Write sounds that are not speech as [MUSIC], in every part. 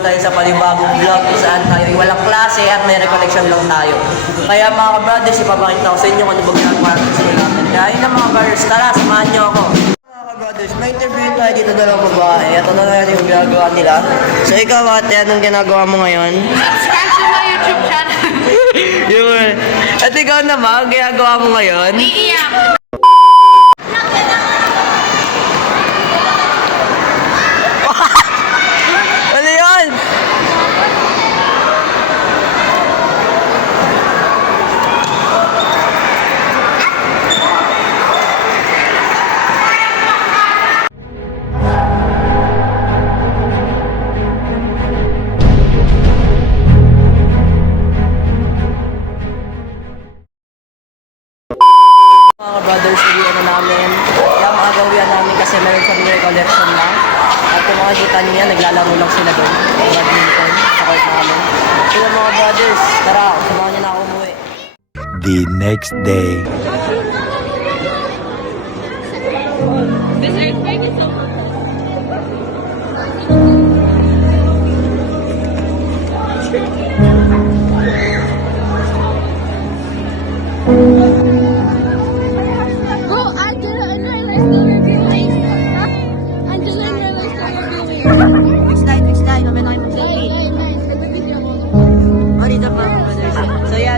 naman tayo sa panibagong vlog kung saan tayo ay walang klase at may recollection lang tayo. Kaya mga brothers, ipapakita ko sa inyo kung ano ba ginagawa natin sa natin. Yun na mga brothers, tara, samahan niyo ako. Mga brothers, may interview tayo dito dalawang babae. Ito na nga yung ginagawa nila. So ikaw ate, anong ginagawa mo ngayon? Subscribe to my YouTube channel. [LAUGHS] Yun. At ikaw naman, ang ginagawa mo ngayon? Iiyak. Hindi ano namin. Kaya mga gawian namin kasi meron kami recollection lang. At kung mga kita niya, naglalaro lang sila doon. Badminton, sa court namin. So yung mga brothers, tara, samahan niyo na ako umuwi. the next day. This earthquake is so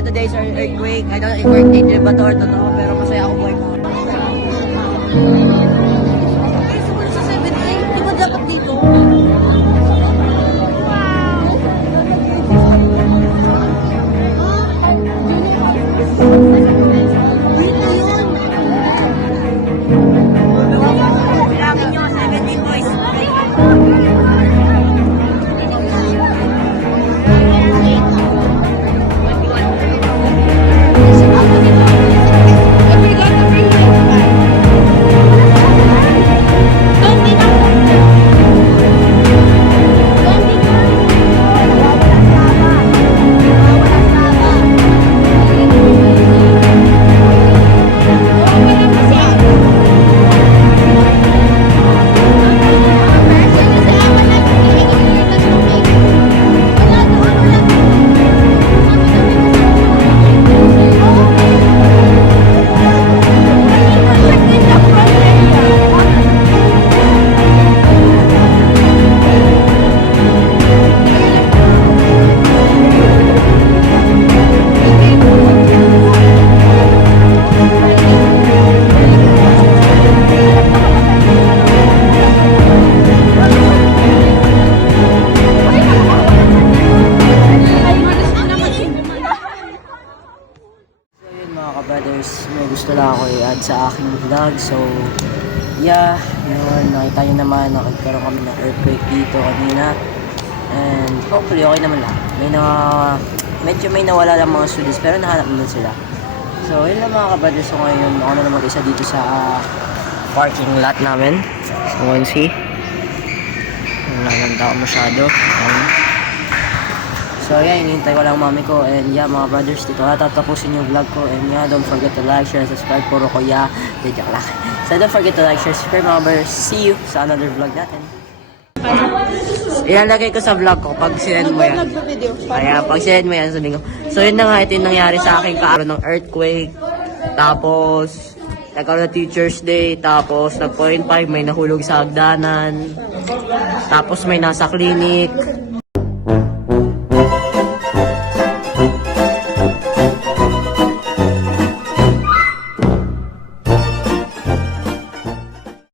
today's earthquake. I don't know if birthday ba to or totoo, pero masaya ako buhay ka-brothers, may gusto lang ako i-add sa aking vlog. So, yeah, yun, nakita nyo naman, nakagkaroon kami ng earthquake dito kanina. And hopefully okay naman lang. May na, medyo may nawala lang mga students pero nahanap naman sila. So yun lang mga ka-brothers, so ngayon ako na naman isa dito sa ah, parking lot namin. So you can see, wala nang tao masyado. Ayun. So yeah, inintay ko lang mami ko and yeah mga brothers dito na tatapusin yung vlog ko and yeah, don't forget to like, share, subscribe, puro ko yeah, di lang. [LAUGHS] So don't forget to like, share, subscribe mga brothers. See you sa another vlog natin. Ilalagay ko sa vlog ko pag sinend mo yan. Kaya pag sinend mo yan, sabihin ko. So yun na nga, ito yung nangyari sa akin kaaro ng earthquake. Tapos, nagkaroon ng Teacher's Day. Tapos, nag point five, may nahulog sa hagdanan. Tapos may nasa clinic.